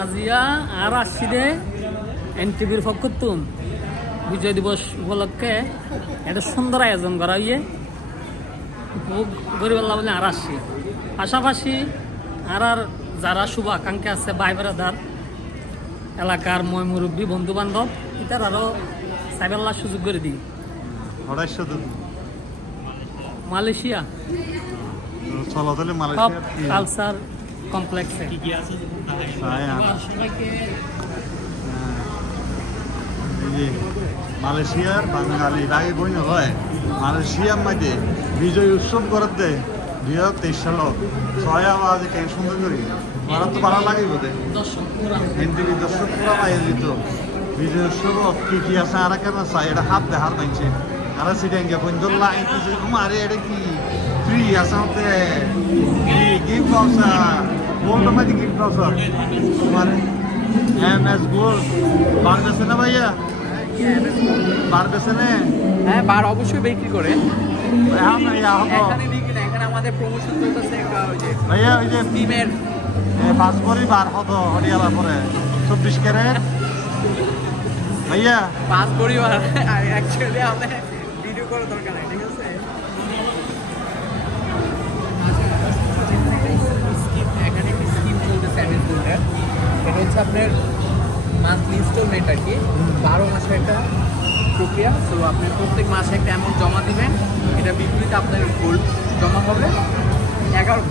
আজিয়া আর আসছিদে এনটিভির পক্ষতুন বিজয় দিবস উপলক্ষে একটা সুন্দর আয়োজন করা হইয়ে উপভোগ গরিবাল্লা বলে আর আসছি। পাশাপাশি আর যারা শুভাকাঙ্ক্ষী আছে ভাই বেড়াদার এলাকার মই মুরব্বী বন্ধু বান্ধব এটার আরো সাইবেল্লা সুযোগ করে দিই। মালয়েশিয়া কালচার কমপ্লেক্সে মালয়েশিয়ার বাঙালি রাগে বই হয় মালয়েশিয়ার মধ্যে বিজয় উৎসব করতে 2023 সাল 6 আওয়াজে কেন সুন্দর করি আমার তো ভালো লাগে বোধে এনটিভি দর্শক পুরো আয়োজিত বিজয় উৎসব কি কি আছে আর কেন চাই এটা হাত দেখার মানছে আর সিটাঙ্গে বন্ধুল্লা আরে এটা কি ফ্রি আছে গিফট পাউসার গোল্ড মধ্যে গিফট পাউসার তোমার MS গোল্ড বার বেছে না ভাইয়া বার বেছে না? হ্যাঁ বার অবশ্যই বিক্রি করে এখানে আমাদের প্রমোশন চলতেছে ভাইয়া ওই যে টিমের 5 ভরি বার হতো হরিয়ালা পরে 24 ক্যারেট ভাইয়া 5 ভরি অ্যাকচুয়ালি আমরা ভিডিও করার দরকার নাই, ঠিক আছে? এখানে একটি স্কিম চলতেছে MS গোল্ডের, এটা হচ্ছে আপনার মান্থলি ইনস্টলমেন্ট আর কি, 12 মাসের একটা প্রক্রিয়া। তো আপনি প্রত্যেক মাসে একটা অ্যামাউন্ট জমা দিবেন, এটা বিপরীতে আপনার গোল্ড জমা হবে।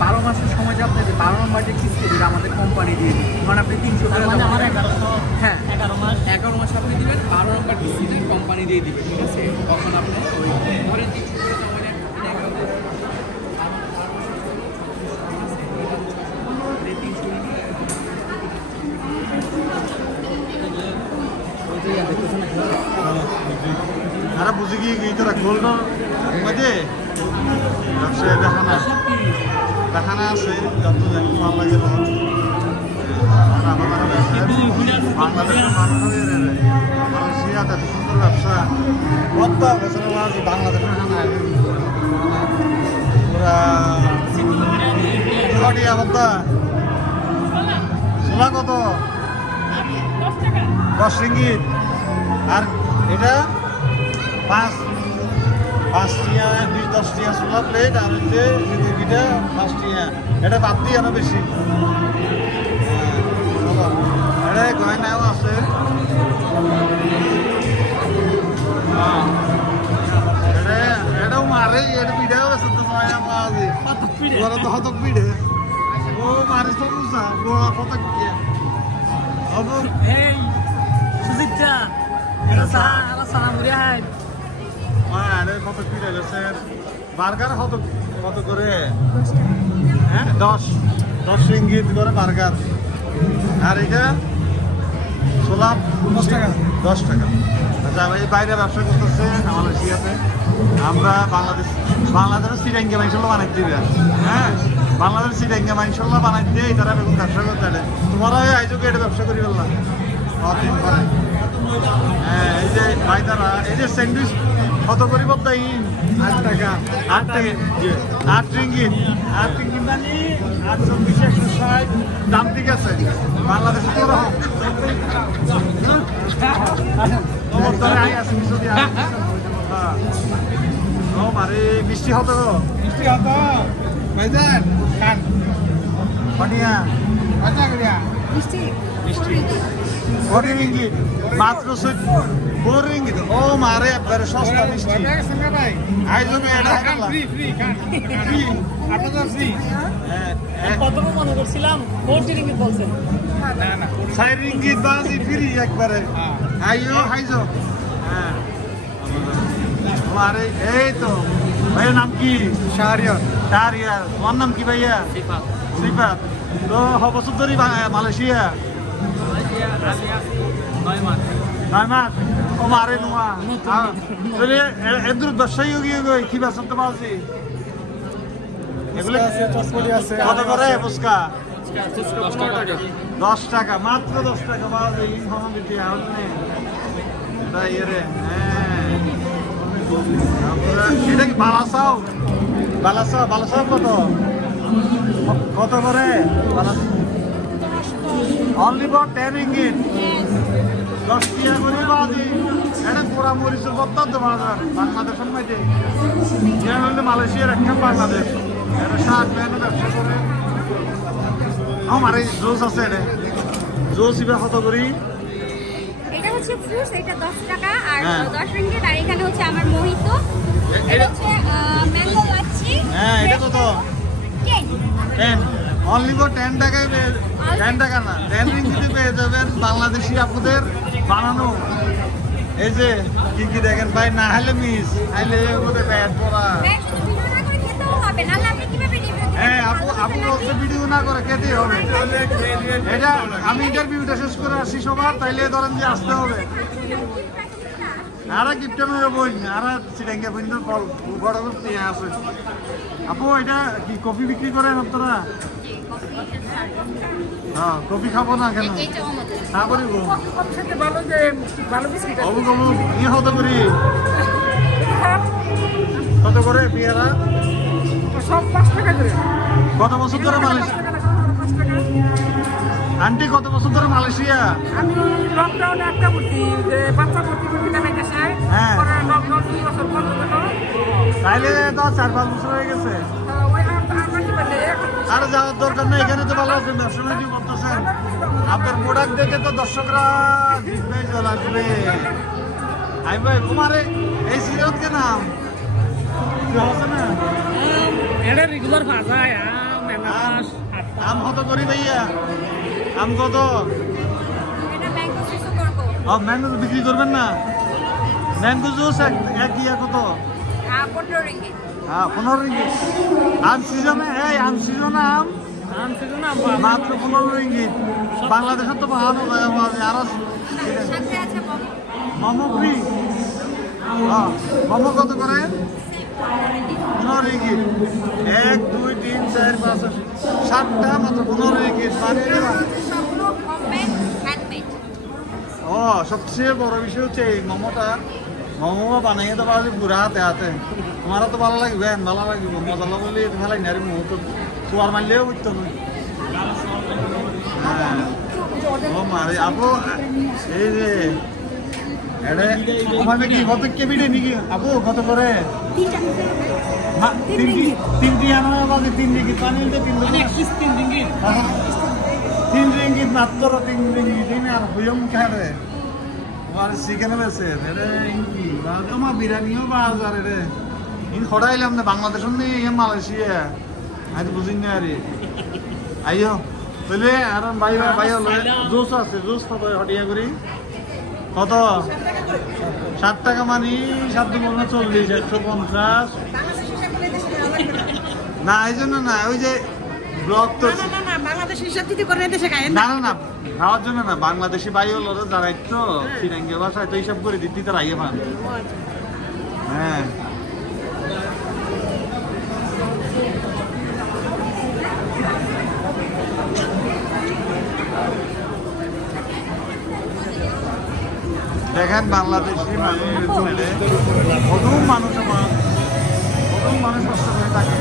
12 মাসের সময় যে আপনার 12 নম্বর যে কিস্তি দিবে আমাদের কোম্পানি দিয়ে দিবে, মানে আপনি 300 টাকা হ্যাঁ 11 মাস আপনি দিবেন, 12 নম্বর কিস্তিতে কোম্পানি দিয়ে দিবে, ঠিক আছে? তখন আপনি ওই ধরেন 300 করে জমা দেন, আরে বুঝে গিয়ে তোরা গোল্ড মধ্যে ব্যবসায় দেখানা আছে যত ভালো লাগে বাংলাদেশের মানুষের মালয়েশিয়াতে এত সুন্দর ব্যবসা কত বাংলাদেশের পুরা কটিয়া বলতা ছোলা কত 10 রিঙ্গিত আর এটা 5 টিয়া 10 টিয়া ছোলা প্লেট আর হচ্ছে জিলিপিটা 5 টিয়া এটা বাদ দিয়ে আরো বেশি এটা গয়নাও আছে এটাও মারে এটা পিঠাও আছে তো ওরা তো হতক পিঠে ও মারিস তো বুঝা গোয়া হতক কে আবু এই সুজিতা সালাম রিহাই আরে কত পিঠে গেছে বার্গার কত করে হ্যাঁ 10 রিঙ্গিত করে বার্গার আর এটা ছোলা 10 টাকা আচ্ছা এই বাইরে ব্যবসা করতেছে মালয়েশিয়াতে আমরা বাংলাদেশের সিটাঙ্গে মাইশাল্লাহ বানাই দিবে হ্যাঁ বাংলাদেশের সিটাঙ্গে মাইশাল্লাহ বানাই দিয়ে তারা বেগুন ব্যবসা করতে পারে তোমরা আইজকে এটা ব্যবসা করি বললাম হ্যাঁ এই যে ভাই তারা এই যে স্যান্ডউইচ কত করি বলতে 8 টাকা 8 রিঙ্গিত মানে 820 160 দাম ঠিক আছে বাংলাদেশে তো রকম ও মারে মিষ্টি হতো ভাইজান খান পানিয়া আচ্ছা করিয়া মিষ্টি 4 রিঙ্গিত মাত্র 4 রিঙ্গিত ও মারে একবারে সস্তা মিষ্টি ভাই আইজবে এটা ফ্রি খান ফ্রি আপনাদের ফ্রি কত মনে করছিলাম 40 রিঙ্গিত বলছেন না 4 রিঙ্গিত বাজি ফ্রি একবারে আইও হাইজো হ্যাঁ আমারে এই তো ভাইয়ের নাম কি শাহরিয়ার তোমার নাম কি ভাইয়া সিফাত তো বছর ধরে মালয়েশিয়া 9 মাস ও মারে নোয়া এদুর ব্যবসায়ী গিয়ে কি বেতন তো পাওছি এগুলো কত করে ফুচকা 10 টাকা মাত্র 10 টাকা পাওয়া ইনফরমেটিভ আপনি তাই রে হ্যাঁ এটা কি বালাসাও কত করে অনলি ফর 10 রিঙ্গিট 10 টাকা করে বাজি এটা পুরা মরিচের বত্তান্ত বাজার বাংলাদেশের মধ্যে এটা হলো মালয়েশিয়ার একটা বাংলাদেশ এটা শাক ব্যান্ড ব্যবসা করে আমার এই জোস আছে এটা জোস ইবা কত করি এটা হচ্ছে ফ্রুটস, এটা 10 টাকা আর 10 রিঙ্গিট। আর এখানে হচ্ছে আমার মোহিত, এটা হচ্ছে ম্যাঙ্গো লাচ্ছি। হ্যাঁ এটা কত 10 অনলি ফর 10 টাকায় 10 টাকা না 10 রিঙ্গিতে পেয়ে যাবেন বাংলাদেশি আপনাদের বানানো। এই যে কি কি দেখেন ভাই, না হলে মিস আইলে ওদের ব্যাট পড়া। হ্যাঁ আপু আপু বলছে ভিডিও না করে খেতেই হবে। এটা আমি ইন্টারভিউটা শেষ করে আসি সবার, তাইলে ধরেন যে আসতে হবে। আর গিফটের বই আর চিটাঙ্গা বইন ফল বড় নিয়ে আছে। আপু এটা কি কফি বিক্রি করেন আপনারা? হ্যাঁ কফি খাবো না কেন? না করিব অবু কবু ই কত করি কত করে পেয়ারা? সব 5 টাকা করে। কত বছর ধরে মালয়েশিয়া? আন্টি কত বছর ধরে মালয়েশিয়া? আমি লকডাউনে একটা করছি যে বাচ্চা ভর্তি করতে নেমে গেছে। হ্যাঁ পরে লকডাউন 2 বছর বন্ধ হলো। তাইলে তো 4-5 বছর হয়ে গেছে। ওই আমাকে বলে আর যাওয়ার দরকার নেই, এখানে তো ভালো আছে, ব্যবসা বাণিজ্য করতেছেন। আপনার প্রোডাক্ট দেখে তো দর্শকরা জিতবে চলে আসবে। আই ভাই তোমার এই সিরিয়াল কে নাম আছে না? এটা রেগুলার ভাজা আম এনাস আম কত করি ভাইয়া? আম কত? এটা ম্যাঙ্গো জুস করব। ম্যাঙ্গো বিক্রি করবেন না? ম্যাঙ্গো জুস এক ইয়া কত? 15 রিঙ্গিট। হ্যাঁ 15 রিঙ্গিট। আম সিজনে আম সিজনে আম সিজন মাত্র 15 রিঙ্গিট। বাংলাদেশের তো বাহানো যায় আর সাথে আছে মোমো। মোমো ফ্রি। মোমো কত করে? 15 রিঙ্গিট। 1 2 3 4 5 7টা মাত্র 15 রিঙ্গিট। সবগুলো হোমমেড হ্যান্ডমেড। ও সবচেয়ে বড় বিষয় হচ্ছে এই মোমোটা বানাইয়ে তো পারবে পুরা হাতে হাতে। তোমারও তো ভালো লাগবে, ভালো লাগবে, মজা লাগলে ভালো লাগে। আরে মোমো তো তোমার মারলেও বুঝতো না। হ্যাঁ ও মারে আপু এই যে এটা আমাদের কি কত কেবিডে নাকি আপু কত করে? 3 রিঙ্গিট পানি 3 রিঙ্গিট মাত্র 3 রিঙ্গিট আর হইম খারে তোমার চিকেন বেছে রে ইনকি তোমার বিরিয়ানিও বাজার রে ইন খড়াইলাম না বাংলাদেশ নেই মালয়েশিয়া আজ বুঝিন না রে আইও তাহলে আর ভাই ভাই জুস আছে জুস কত হটিয়া করি কত 7 টাকা মানি 7 2 40 150 না এই জন্য না ওই যে ব্লক তো না বাংলাদেশ হিসাব যদি করে দেশে খায় না না না খাওয়ার জন্য না বাংলাদেশি ভাই হলো যারা একটু ফিরাঙ্গি ভাষায় তো হিসাব করে দিতে তার আগে পান। হ্যাঁ দেখেন বাংলাদেশি ছেলে প্রথম মানুষ কষ্ট করে থাকে।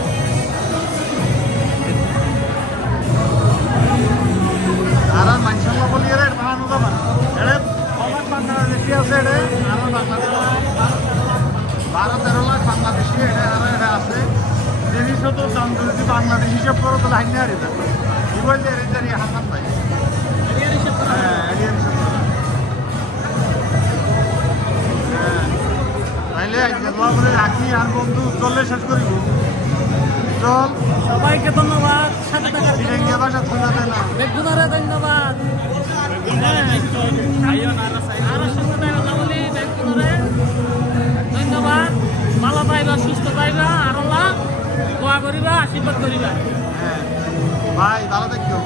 আর মানসম্য বলি রে বানানো যাবে এটা অনেক বাংলাদেশি আছে এটা আর বাংলাদেশ 12-13 লাখ বাংলাদেশি এটা আছে। জিনিস তো দাম যদি বাংলাদেশ হিসাব করো তাহলে হাইনে হারিয়ে যাবে। কি বলছে এরিয়ারি হাসান ভাই? হ্যাঁ এরিয়ার হিসাব করো। হ্যাঁ তাইলে বলে রাখি আর বন্ধু চললে শেষ করিব। চল সবাইকে ধন্যবাদ। সাথে থাকার ফিরেঙ্গি ভাষা থুলা দেয় না বেগুনারে ধন্যবাদ। আর সঙ্গে দেখা বলি বেগুনারে ধন্যবাদ। ভালো পাইবা সুস্থ পাইবা আর দোয়া করিবা আশীর্বাদ করিবা। হ্যাঁ ভাই ভালো থাকিও।